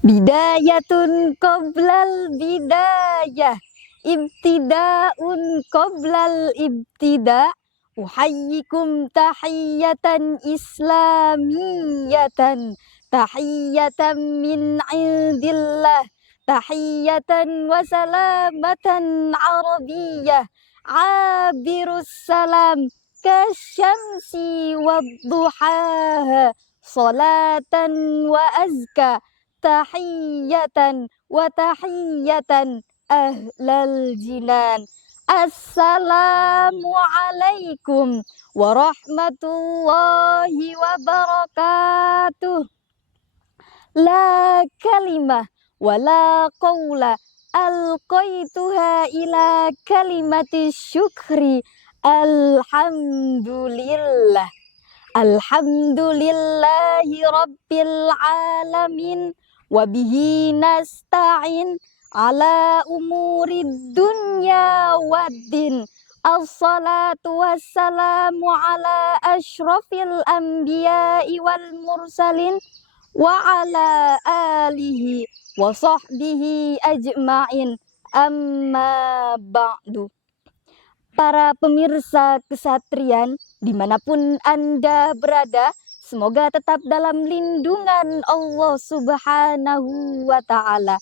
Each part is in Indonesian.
Bidayatun qoblal bidayah, ibtidaun qoblal ibtida. Uhayyikum tahiyatan islamiyatan, tahiyatan min indillah, tahiyatan wa salamatan arabiyah, abirus salam kasyamsi wadduhaha, salatan wa azka tahiyatan wa tahiyatan ahlal jinan. Assalamualaikum warahmatullahi wabarakatuh. La kalimah wa la qawla alqaituha ila kalimati syukri. Alhamdulillah. Alhamdulillahi rabbil alamin. Wabihi nasta'in ala umurid dunya waddin. Assalatu wassalamu ala ashrafil anbiya'i wal mursalin wa ala alihi wa sahbihi ajma'in. Amma ba'du. Para pemirsa Kesatrian dimanapun Anda berada, semoga tetap dalam lindungan Allah Subhanahu wa Ta'ala.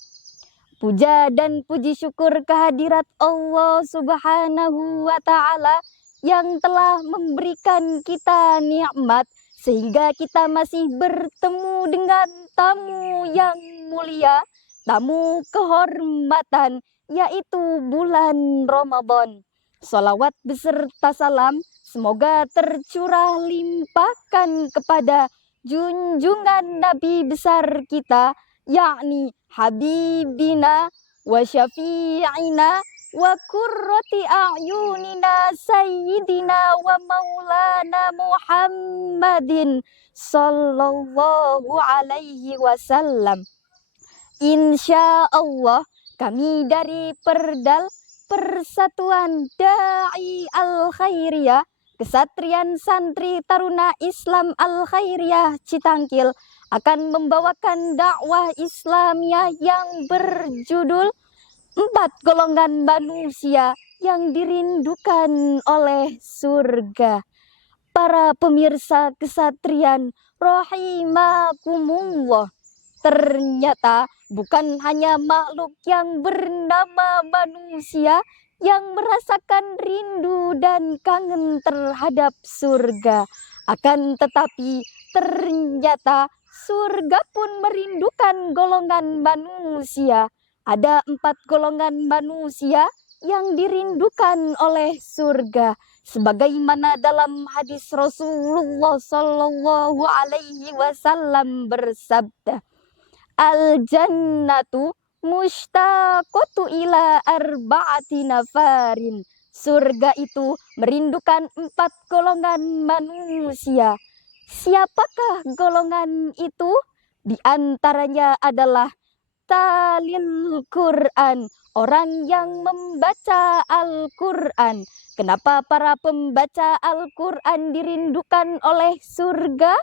Puja dan puji syukur kehadirat Allah Subhanahu wa Ta'ala yang telah memberikan kita nikmat sehingga kita masih bertemu dengan tamu yang mulia, tamu kehormatan, yaitu bulan Ramadan. Salawat beserta salam semoga tercurah limpahkan kepada junjungan Nabi besar kita, yakni Habibina wa Syafi'ina wa Qurrati a'yunina Sayyidina wa Maulana Muhammadin sallallahu alaihi wasallam. Insya Allah kami dari Persatuan Dai Al-Khairiyah, Kesatrian Santri Taruna Islam Al-Khairiyah Citangkil akan membawakan dakwah Islamiyah yang berjudul 4 golongan manusia yang dirindukan oleh surga. Para pemirsa Kesatrian rahimakumullah, ternyata bukan hanya makhluk yang bernama manusia yang merasakan rindu dan kangen terhadap surga. Akan tetapi ternyata surga pun merindukan golongan manusia. Ada 4 golongan manusia yang dirindukan oleh surga. Sebagaimana dalam hadis Rasulullah Sallallahu Alaihi Wasallam bersabda, Al-jannatu mushtaqatu ila arba'ati nafarin. Surga itu merindukan 4 golongan manusia. Siapakah golongan itu? Di antaranya adalah talil Quran, orang yang membaca Al-Quran. Kenapa para pembaca Al-Quran dirindukan oleh surga?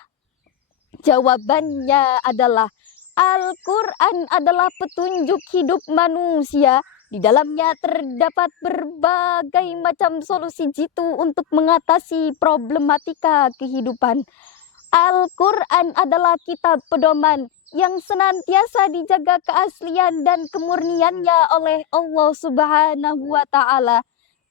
Jawabannya adalah Al-Quran adalah petunjuk hidup manusia. Di dalamnya terdapat berbagai macam solusi jitu untuk mengatasi problematika kehidupan. Al-Quran adalah kitab pedoman yang senantiasa dijaga keaslian dan kemurniannya oleh Allah Subhanahu wa Ta'ala.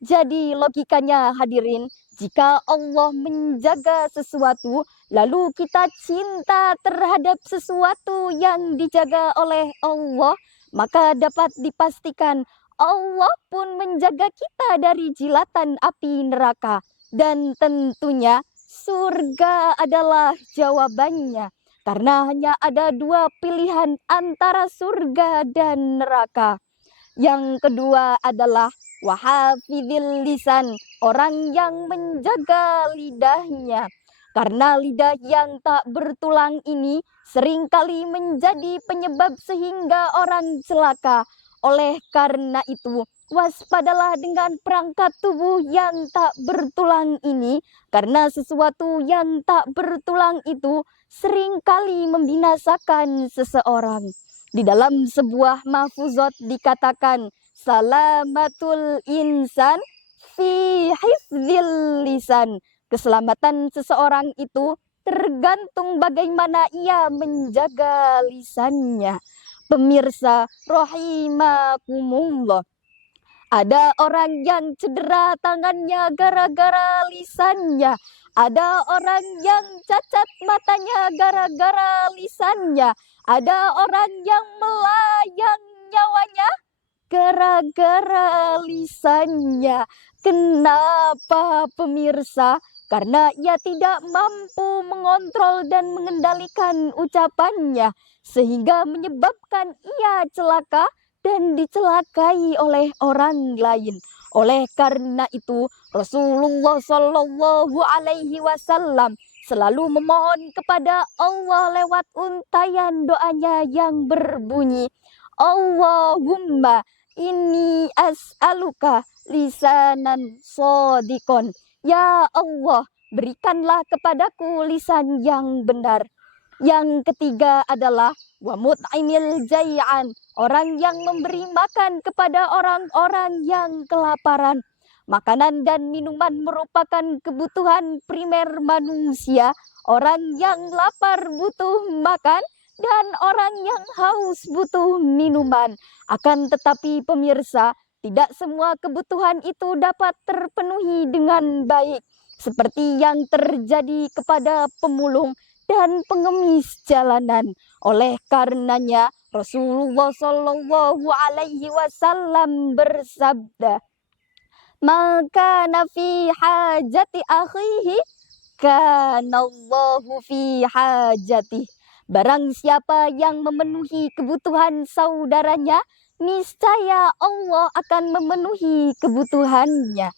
Jadi logikanya hadirin, jika Allah menjaga sesuatu, lalu kita cinta terhadap sesuatu yang dijaga oleh Allah, maka dapat dipastikan Allah pun menjaga kita dari jilatan api neraka. Dan tentunya surga adalah jawabannya. Karena hanya ada 2 pilihan antara surga dan neraka. Yang kedua adalah wahafidil lisan, orang yang menjaga lidahnya. Karena lidah yang tak bertulang ini seringkali menjadi penyebab sehingga orang celaka. Oleh karena itu, waspadalah dengan perangkat tubuh yang tak bertulang ini, karena sesuatu yang tak bertulang itu seringkali membinasakan seseorang. Di dalam sebuah mahfuzat dikatakan, salamatul insan fi hifdzil lisan. Keselamatan seseorang itu tergantung bagaimana ia menjaga lisannya. Pemirsa rahimakumullah, ada orang yang cedera tangannya gara-gara lisannya. Ada orang yang cacat matanya gara-gara lisannya. Ada orang yang melayang nyawanya gara-gara lisannya. Kenapa pemirsa? Karena ia tidak mampu mengontrol dan mengendalikan ucapannya, sehingga menyebabkan ia celaka dan dicelakai oleh orang lain. Oleh karena itu, Rasulullah Shallallahu Alaihi Wasallam selalu memohon kepada Allah lewat untayan doanya yang berbunyi, Allahumma inni as'aluka lisanan shadiqon. Ya Allah, berikanlah kepadaku lisan yang benar. Yang ketiga adalah wa mut'imil jai'an, orang yang memberi makan kepada orang-orang yang kelaparan. Makanan dan minuman merupakan kebutuhan primer manusia. Orang yang lapar butuh makan dan orang yang haus butuh minuman. Akan tetapi pemirsa, tidak semua kebutuhan itu dapat terpenuhi dengan baik, seperti yang terjadi kepada pemulung dan pengemis jalanan. Oleh karenanya Rasulullah Shallallahu Alaihi Wasallam bersabda, maka nafi hajati akhihi kanallahu fi hajati. Barang siapa yang memenuhi kebutuhan saudaranya, niscaya Allah akan memenuhi kebutuhannya.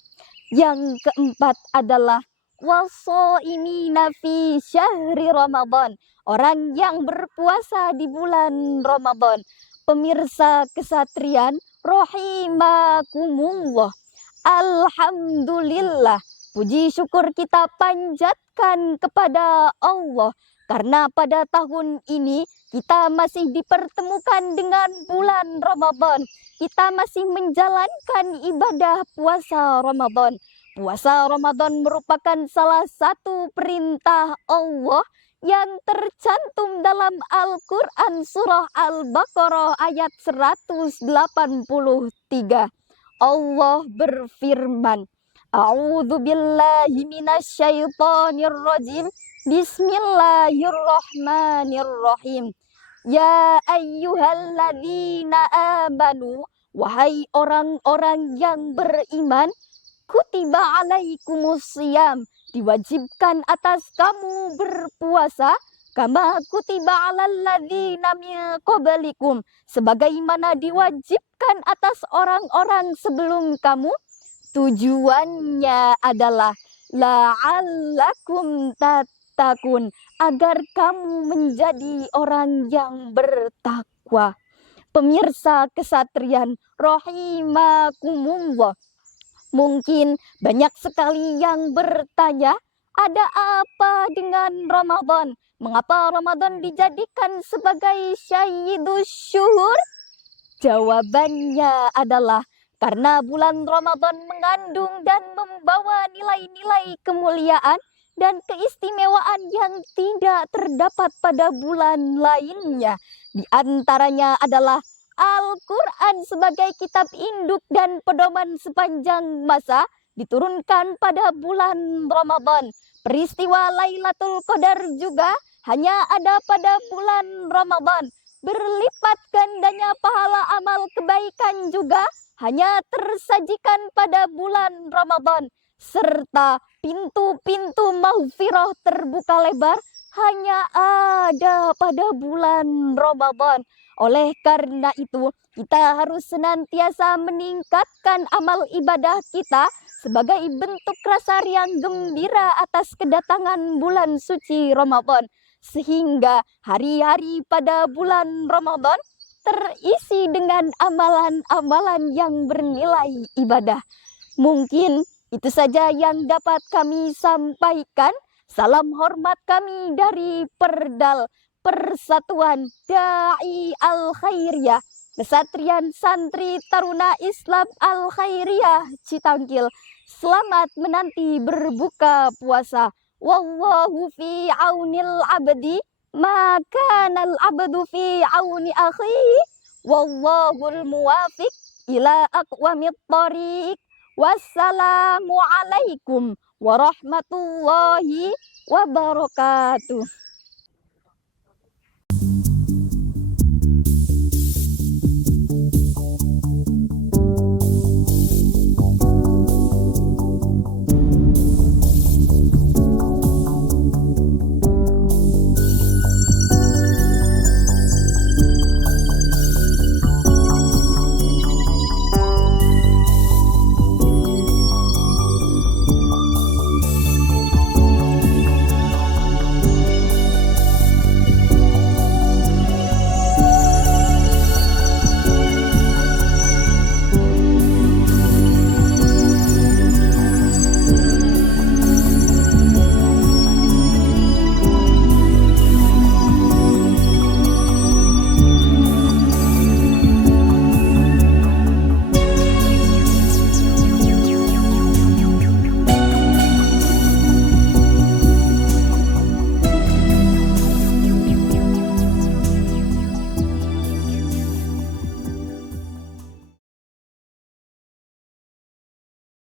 Yang keempat adalah washaimina fi syahri Ramadan, orang yang berpuasa di bulan Ramadan. Pemirsa kesatrian rahimakumullah, alhamdulillah, puji syukur kita panjatkan kepada Allah karena pada tahun ini kita masih dipertemukan dengan bulan Ramadan. Kita masih menjalankan ibadah puasa Ramadan. Puasa Ramadan merupakan salah satu perintah Allah yang tercantum dalam Al-Quran surah Al-Baqarah ayat 183. Allah berfirman, A'udzu billahi minasyaitonir rajim. Bismillahirrahmanirrahim. Ya ayyuhalladzina amanu, wahai orang-orang yang beriman, kutiba alaikumusiyam, diwajibkan atas kamu berpuasa, kama kutiba alal ladzina min qablikum, sebagaimana diwajibkan atas orang-orang sebelum kamu. Tujuannya adalah la'allakum tattaqun, agar kamu menjadi orang yang bertakwa. Pemirsa kesatrian rahimakumullah, mungkin banyak sekali yang bertanya, ada apa dengan Ramadan? Mengapa Ramadan dijadikan sebagai sayyidus syuhur? Jawabannya adalah karena bulan Ramadan mengandung dan membawa nilai-nilai kemuliaan dan keistimewaan yang tidak terdapat pada bulan lainnya. Di antaranya adalah Al-Quran sebagai kitab induk dan pedoman sepanjang masa diturunkan pada bulan Ramadan. Peristiwa Lailatul Qadar juga hanya ada pada bulan Ramadan. Berlipat gandanya pahala amal kebaikan juga hanya tersajikan pada bulan Ramadan. Serta pintu-pintu maghfirah terbuka lebar hanya ada pada bulan Ramadan. Oleh karena itu, kita harus senantiasa meningkatkan amal ibadah kita sebagai bentuk rasa riang gembira atas kedatangan bulan suci Ramadan. Sehingga hari-hari pada bulan Ramadan terisi dengan amalan-amalan yang bernilai ibadah. Mungkin itu saja yang dapat kami sampaikan. Salam hormat kami dari Perdal, Persatuan Dai Al-Khairiyah, Kesatuan Santri Taruna Islam Al-Khairiyah Citangkil. Selamat menanti berbuka puasa. Wallahu fi aunil abdi, maka nal abdu fi auni akhi. Wallahul muwafiq ila aqwamit thariq. Wassalamu alaikum warahmatullahi wabarakatuh.